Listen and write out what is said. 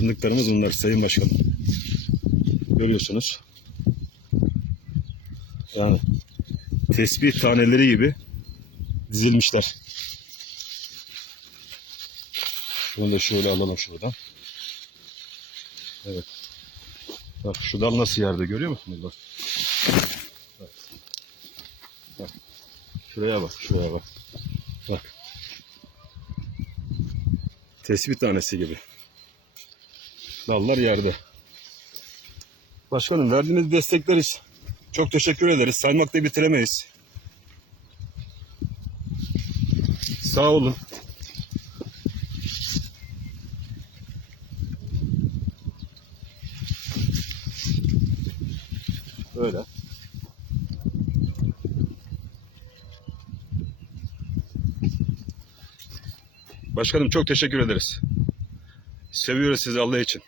Fındıklarımız bunlar Sayın Başkanım. Görüyorsunuz. Yani tesbih taneleri gibi dizilmişler. Bunu da şöyle alalım şuradan. Evet. Bak şu dal nasıl yerde görüyor musunuz? Bak. Bak. Bak. Şuraya bak, şuraya bak. Bak. Tespih tanesi gibi. Dallar yerde. Başkanım verdiğiniz destekler için çok teşekkür ederiz. Saymakla bitiremeyiz. Sağ olun. Böyle. Başkanım çok teşekkür ederiz. Seviyoruz sizi Allah için.